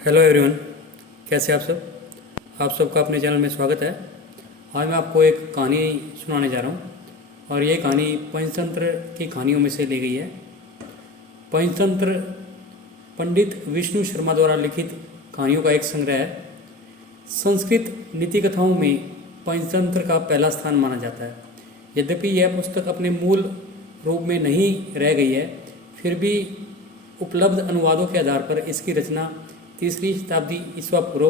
Hello everyone, कैसे आप सब। आप सबका अपने चैनल में स्वागत है। आज मैं आपको एक कहानी सुनाने जा रहा हूँ और ये कहानी पंचतंत्र की कहानियों में से ली गई है। पंचतंत्र पंडित विष्णु शर्मा द्वारा लिखित कहानियों का एक संग्रह है। संस्कृत नीति कथाओं में पंचतंत्र का पहला स्थान माना जाता है। यद्यपि यह पुस्तक अपने मूल रूप में नहीं रह गई है, फिर भी उपलब्ध अनुवादों के आधार पर इसकी रचना 3री शताब्दी ईस्वा पूर्व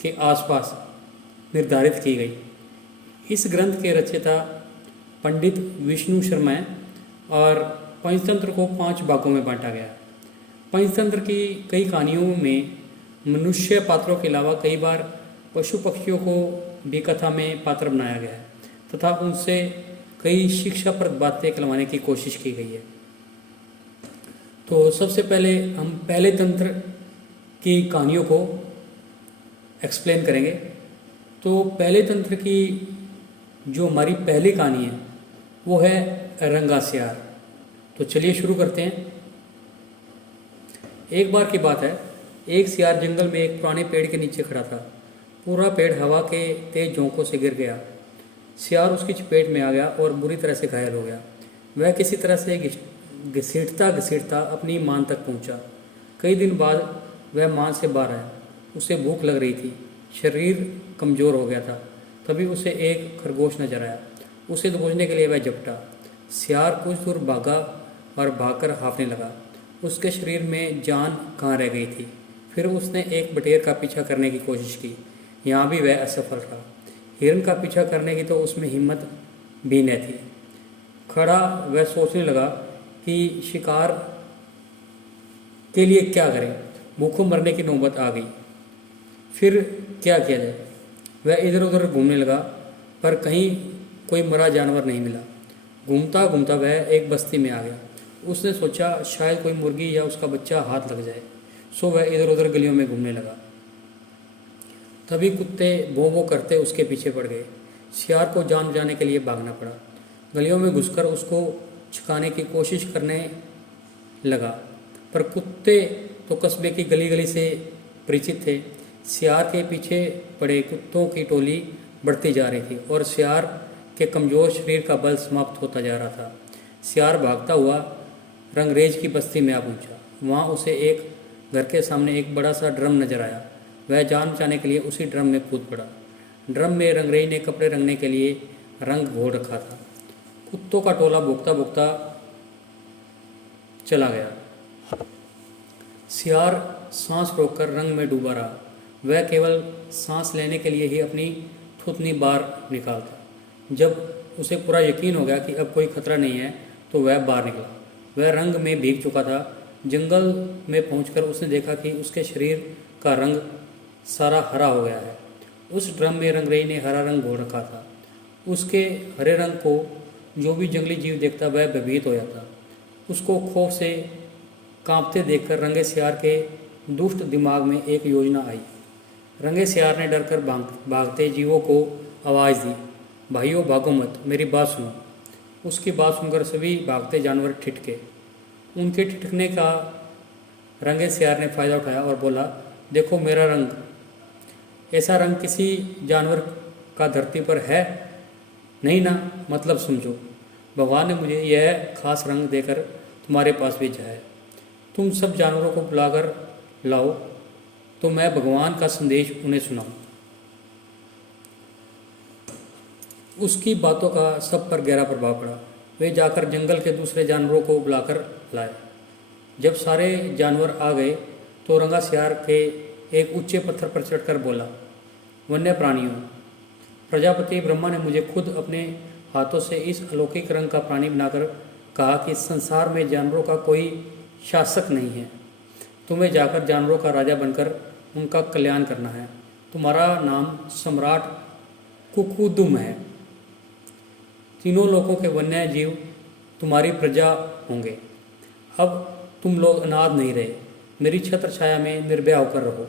के आसपास निर्धारित की गई। इस ग्रंथ के रचयिता पंडित विष्णु शर्मा हैं और पंचतंत्र को 5 भागों में बांटा गया है। पंचतंत्र की कई कहानियों में मनुष्य पात्रों के अलावा कई बार पशु पक्षियों को भी कथा में पात्र बनाया गया है तथा उनसे कई शिक्षाप्रद बातें कहलवाने की कोशिश की गई है। तो सबसे पहले हम पहले तंत्र की कहानियों को एक्सप्लेन करेंगे। तो पहले तंत्र की जो हमारी पहली कहानी है वो है रंगा सियार। तो चलिए शुरू करते हैं। एक बार की बात है, एक सियार जंगल में एक पुराने पेड़ के नीचे खड़ा था। पूरा पेड़ हवा के तेज झोंकों से गिर गया। सियार उसकी चपेट में आ गया और बुरी तरह से घायल हो गया। वह किसी तरह से घसीटता घसीटता अपनी मान तक पहुंचा। कई दिन बाद वह मान से बाहर आया। उसे भूख लग रही थी, शरीर कमज़ोर हो गया था। तभी उसे एक खरगोश नजर आया। उसे दबोचने के लिए वह झपटा। सियार कुछ दूर भागा और भागकर हाँफने लगा। उसके शरीर में जान कहाँ रह गई थी। फिर उसने एक बटेर का पीछा करने की कोशिश की। यहाँ भी वह असफल रहा। हिरन का पीछा करने की तो उसमें हिम्मत भी न थी। खड़ा वह सोचने लगा कि शिकार के लिए क्या करें। भूखों मरने की नौबत आ गई। फिर क्या किया जाए। वह इधर उधर घूमने लगा पर कहीं कोई मरा जानवर नहीं मिला। घूमता घूमता वह एक बस्ती में आ गया। उसने सोचा शायद कोई मुर्गी या उसका बच्चा हाथ लग जाए, सो वह इधर उधर गलियों में घूमने लगा। तभी कुत्ते भों भों करते उसके पीछे पड़ गए। सियार को जान बचाने के लिए भागना पड़ा। गलियों में घुसकर उसको छिपाने की कोशिश करने लगा, पर कुत्ते तो कस्बे की गली गली से परिचित थे। सियार के पीछे पड़े कुत्तों की टोली बढ़ती जा रही थी और सियार के कमज़ोर शरीर का बल समाप्त होता जा रहा था। सियार भागता हुआ रंगरेज की बस्ती में आ पहुंचा। वहां उसे एक घर के सामने एक बड़ा सा ड्रम नजर आया। वह जान बचाने के लिए उसी ड्रम में कूद पड़ा। ड्रम में रंगरेज ने कपड़े रंगने के लिए रंग घोल रखा था। कुत्तों का टोला भोगता भोगता चला गया। सियार सांस रोककर रंग में डूबा रहा। वह केवल सांस लेने के लिए ही अपनी थूथनी बाहर निकालता। जब उसे पूरा यकीन हो गया कि अब कोई खतरा नहीं है तो वह बाहर निकला। वह रंग में भीग चुका था। जंगल में पहुंचकर उसने देखा कि उसके शरीर का रंग सारा हरा हो गया है। उस ड्रम में रंगरेज ने हरा रंग घोल रखा था। उसके हरे रंग को जो भी जंगली जीव देखता वह भयभीत हो जाता। उसको खौफ से कांपते देखकर रंगे सियार के दुष्ट दिमाग में एक योजना आई। रंगे सियार ने डरकर भागते जीवों को आवाज़ दी, भाइयों भागो मत, मेरी बात सुनो। उसकी बात सुनकर सभी भागते जानवर ठिठके। उनके ठिठकने का रंगे सियार ने फ़ायदा उठाया और बोला, देखो मेरा रंग। ऐसा रंग किसी जानवर का धरती पर है नहीं ना, मतलब समझो। भगवान ने मुझे यह खास रंग देकर तुम्हारे पास भेजा है। तुम सब जानवरों को बुलाकर लाओ तो मैं भगवान का संदेश उन्हें सुनाऊं। उसकी बातों का सब पर गहरा प्रभाव पड़ा। वे जाकर जंगल के दूसरे जानवरों को बुलाकर लाए। जब सारे जानवर आ गए तो रंगा सियार के एक ऊंचे पत्थर पर चढ़कर बोला, वन्य प्राणियों, प्रजापति ब्रह्मा ने मुझे खुद अपने हाथों से इस अलौकिक रंग का प्राणी बनाकर कहा कि संसार में जानवरों का कोई शासक नहीं है। तुम्हें जाकर जानवरों का राजा बनकर उनका कल्याण करना है। तुम्हारा नाम सम्राट कुकुदुम है। तीनों लोगों के वन्य जीव तुम्हारी प्रजा होंगे। अब तुम लोग अनाथ नहीं रहे। मेरी छत्र छाया में निर्भय होकर रहो।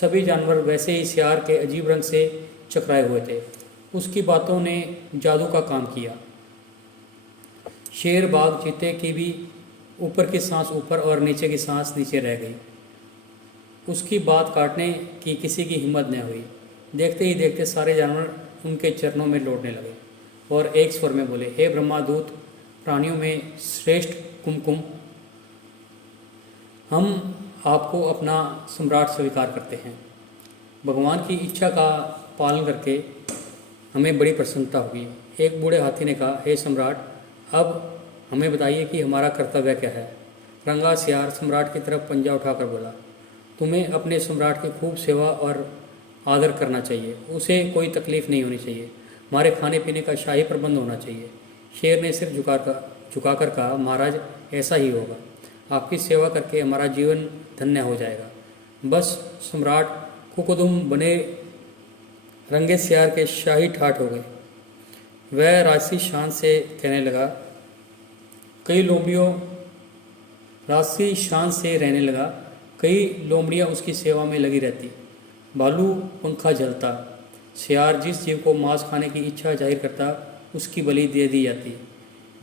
सभी जानवर वैसे ही सियार के अजीब रंग से चकराए हुए थे। उसकी बातों ने जादू का काम किया। शेर, बाघ, चीते की भी ऊपर की सांस ऊपर और नीचे की सांस नीचे रह गई। उसकी बात काटने की किसी की हिम्मत न हुई। देखते ही देखते सारे जानवर उनके चरणों में लौटने लगे और एक स्वर में बोले, हे ब्रह्मादूत, प्राणियों में श्रेष्ठ कुमकुम, हम आपको अपना सम्राट स्वीकार करते हैं। भगवान की इच्छा का पालन करके हमें बड़ी प्रसन्नता होगी। एक बूढ़े हाथी ने कहा, हे सम्राट, अब हमें बताइए कि हमारा कर्तव्य क्या है। रंगा सियार सम्राट की तरफ पंजा उठाकर बोला, तुम्हें अपने सम्राट की खूब सेवा और आदर करना चाहिए। उसे कोई तकलीफ नहीं होनी चाहिए। हमारे खाने पीने का शाही प्रबंध होना चाहिए। शेर ने सिर झुकाकर कहा, महाराज, ऐसा ही होगा। आपकी सेवा करके हमारा जीवन धन्य हो जाएगा। बस सम्राट कुकुदुम बने रंगे सियार के शाही ठाठ हो गए। वह राजसी शान से कहने लगा, कई लोमड़ियाँ उसकी सेवा में लगी रहती। भालू पंखा झलता, सियार जिस जीव को मांस खाने की इच्छा जाहिर करता उसकी बलि दे दी जाती।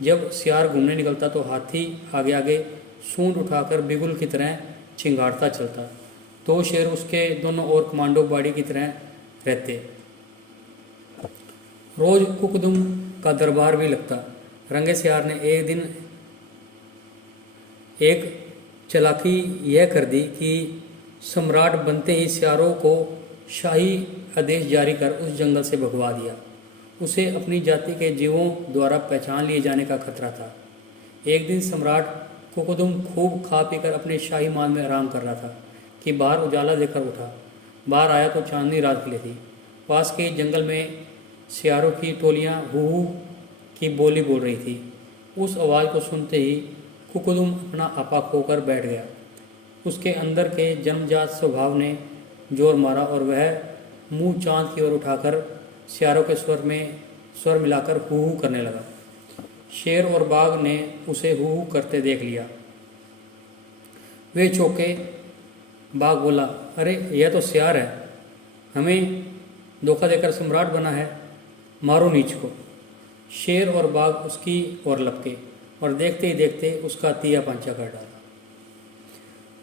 जब सियार घूमने निकलता तो हाथी आगे आगे सूंड उठाकर बिगुल की तरह चिंगाड़ता चलता। तो शेर उसके दोनों ओर कमांडो बाड़ी की तरह रहते। रोज कुकुदुम का दरबार भी लगता। रंगे सियार ने एक दिन एक चालाकी यह कर दी कि सम्राट बनते ही सियारों को शाही आदेश जारी कर उस जंगल से भगवा दिया। उसे अपनी जाति के जीवों द्वारा पहचान लिए जाने का खतरा था। एक दिन सम्राट कुकुदुम खूब खा पीकर अपने शाही महल में आराम कर रहा था कि बाहर उजाला देखकर उठा। बाहर आया तो चांदनी रात खिली थी। पास के जंगल में सियारों की टोलियां हू हू की बोली बोल रही थी। उस आवाज़ को सुनते ही कुकुदुम अपना आपा खोकर बैठ गया। उसके अंदर के जन्मजात स्वभाव ने जोर मारा और वह मुंह चांद की ओर उठाकर सियारों के स्वर मिलाकर हू हू करने लगा। शेर और बाघ ने उसे हू हू करते देख लिया। वे चौंके। बाघ बोला, अरे यह तो सियार है, हमें धोखा देकर सम्राट बना है, मारो नीच को। शेर और बाघ उसकी ओर लपके और देखते ही देखते उसका तिया पांचा कर डाला।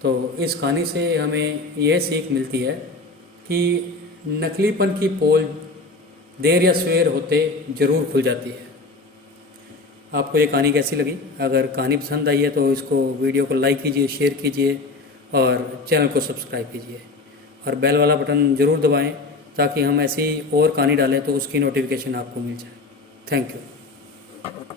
तो इस कहानी से हमें यह सीख मिलती है कि नकलीपन की पोल देर या सवेर होते ज़रूर खुल जाती है। आपको ये कहानी कैसी लगी? अगर कहानी पसंद आई है तो इसको वीडियो को लाइक कीजिए, शेयर कीजिए और चैनल को सब्सक्राइब कीजिए और बेल वाला बटन ज़रूर दबाएं ताकि हम ऐसी और कहानी डालें तो उसकी नोटिफिकेशन आपको मिल जाए। Thank you.